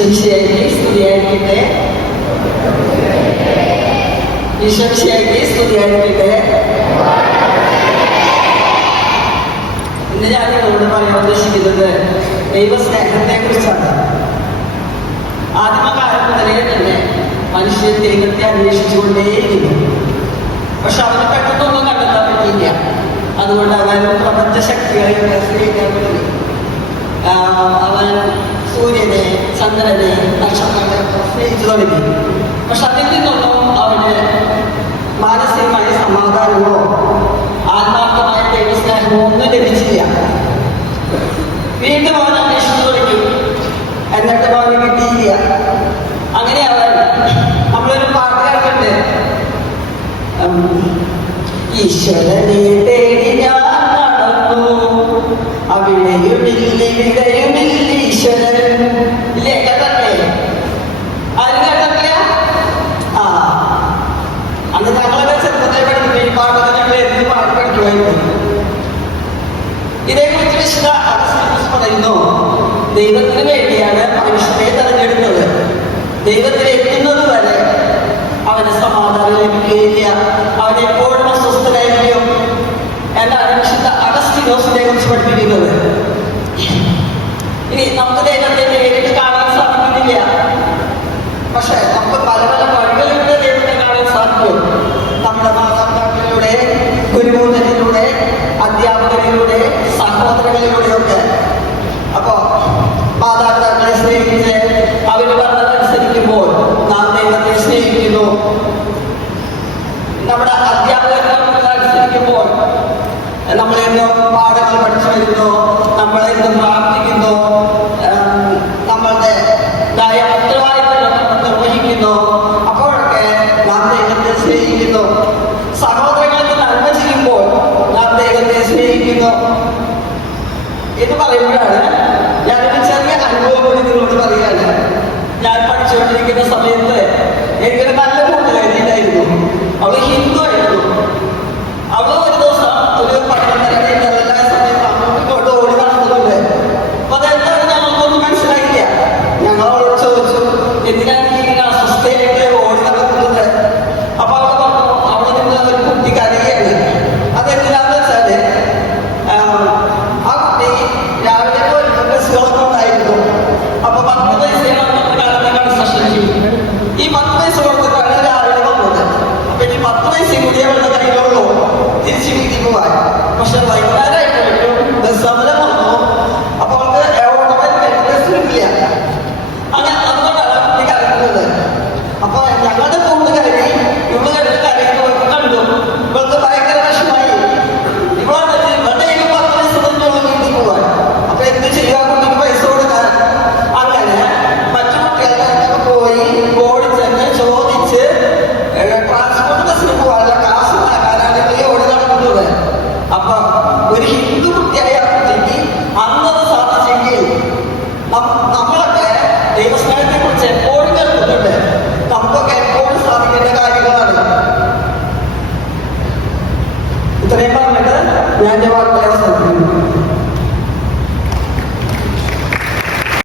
ഈശ്വരശിയായി സ്തുതിയായിരിക്കട്ടെ. ഈശ്വരശിയായി സ്തുതിയായിരിക്കട്ടെ. ഇന്ന് ഞാൻ നിങ്ങളോട് പറയാൻ ഉദ്ദേശിക്കുന്നത് ദൈവസ്നേഹത്തെ കുറിച്ചാണ്. ആദിമകാലം മുതലേ തന്നെ മനുഷ്യൻ ദൈവത്തെ അന്വേഷിച്ചുകൊണ്ടേയിരുന്നു. പക്ഷെ അവന് പെട്ടെന്നൊന്നും കണ്ടെത്താൻ പറ്റിയില്ല. അതുകൊണ്ട് അവൻ പ്രപഞ്ച ശക്തികളെ സ്നേഹിക്കാൻ തുടങ്ങി. അവൻ സൂര്യനെ, ചന്ദ്രനെ, നക്ഷത്രങ്ങളെ സ്നേഹിച്ചു തുടങ്ങി. പക്ഷെ അതിൽ നിന്നൊന്നും അവന് മാനസികമായ സമാധാനമോ ആത്മാർത്ഥമായ ദൈവസ്നേഹമോ ഒന്നും ലഭിച്ചില്ല. വീണ്ടും അവൻ അന്വേഷിച്ചു തുടങ്ങി. എന്നിട്ട് അവന് കിട്ടിയില്ല. അങ്ങനെ അവൻ നമ്മളൊരു പാട്ട് കേട്ടിട്ടുണ്ട്, ഈശ്വരനെ തേടി ഞാൻ നടന്നു, അവിടെയുമില്ലിവിടെയുമില്ല ഈശ്വരൻ. ഇല്ലേ, കേട്ടല്ലേ? ആരും കേട്ടില്ല? ആ, അന്ന് ഞങ്ങളൊക്കെ ചെറുപ്പത്തെ പഠിക്കുന്ന ഈ പാട്ടൊക്കെ ഞങ്ങൾ എന്ത് പാട്ട് പഠിക്കുമായിരുന്നു. ഇതേക്കുറിച്ച് വിശുദ്ധ അഗസ്തീനോസ് പറയുന്നു, ദൈവത്തിന് വേണ്ടിയാണ് മനുഷ്യനെ തെരഞ്ഞെടുത്തത്. ദൈവത്തിൽ എത്തുന്നത് വരെ അവന് സമാധാനം ലഭിക്കുകയില്ല, അവനെപ്പോഴും അസ്വസ്ഥനായിരിക്കും എന്നാണ് വിശുദ്ധ അഗസ്തീനോസിനെ കുറിച്ച് പഠിപ്പിക്കുന്നത്. ഇനി നമുക്ക് ദൈവത്തെ നേരിട്ട് കാണാൻ സാധിക്കുന്നില്ല, പക്ഷെ നമുക്ക് പല പല വഴികളിലൂടെ ദൈവത്തെ കാണാൻ സാധിക്കും. നമ്മുടെ മാതാപിതാക്കളിലൂടെ, ഗുരുബോധനിലൂടെ, അധ്യാപകരിലൂടെ, സഹോദരങ്ങളിലൂടെയൊക്കെ. അപ്പോ മാതാപിതാക്കളെ സ്നേഹിച്ച് അവര് പറഞ്ഞതനുസരിക്കുമ്പോൾ നാം ദൈവത്തെ സ്നേഹിക്കുന്നു. നമ്മുടെ അധ്യാപകരെ അനുസരിക്കുമ്പോൾ നമ്മളെന്തോ പാഠങ്ങൾ പഠിച്ചു വരുന്നു, നമ്മളെന്തോ പ്രാർത്ഥിക്കുന്നു, നമ്മളുടെ ഉത്തരവാദിത്തങ്ങൾ നിർവഹിക്കുന്നു. അപ്പോഴൊക്കെ നാം ദൈവത്തെ സ്നേഹിക്കുന്നു. സഹോദരങ്ങൾക്ക് നന്മ ചെയ്യുമ്പോൾ നാം ദൈവത്തെ സ്നേഹിക്കുന്നു. ഇത് പറയുമ്പോഴാണ് ഞാനൊരു ചെറിയ അനുഭവം കൂടി നിങ്ങളോട് പറയുകയാണ്. ഞാൻ പഠിച്ചുകൊണ്ടിരിക്കുന്ന സമയത്ത് എനിക്കൊരു നല്ല കൂട്ടുകാരിയിലായിരുന്നു. അവള് ഹിന്ദു ആയിരുന്നു. അവള് ഒരു ദിവസം ഒരു പഠനത്തിനിടയിൽ എല്ലാ സമയത്ത് അങ്ങോട്ടും ഇങ്ങോട്ടും ഓടി നടക്കുന്നുണ്ട്. അപ്പൊ അതെന്താണ് ഞങ്ങൾക്കൊന്നും മനസ്സിലായില്ല. ഞങ്ങൾ അവളോട് ചോദിച്ചു, എന്തിനാണ് ഇങ്ങനെ അസ്വസ്ഥയായിട്ട് ഓടി നടക്കുന്നത്? അപ്പൊ അവള് പറഞ്ഞു, അവിടെ നിന്ന് ഒരു കുട്ടി കരയാണ്. അതെന്തിനാന്ന് വെച്ചാല് ആ കുട്ടി രാവിലെ പോലും ബസ്സുകളൊക്കെ ഉണ്ടായിരുന്നു. അപ്പൊ 10 പൈസയാണ് കാലത്തെ കൺസ്ട്രക്ഷൻ ചെയ്യും. ഈ 10 പൈസ കൊടുത്തിട്ടാണ് രാവിലെ വന്നത്. അപ്പൊ ഇനി 10 പൈസയും കൂടി അവളുടെ കയ്യിലുള്ളൂ തിരിച്ചു വീട്ടിൽ പോവാൻ. പക്ഷെ വൈകുന്നേരമായിട്ടും ബസ് സമരം വന്നു. അപ്പൊ അവൾക്ക് ബസ് കിട്ടില്ല.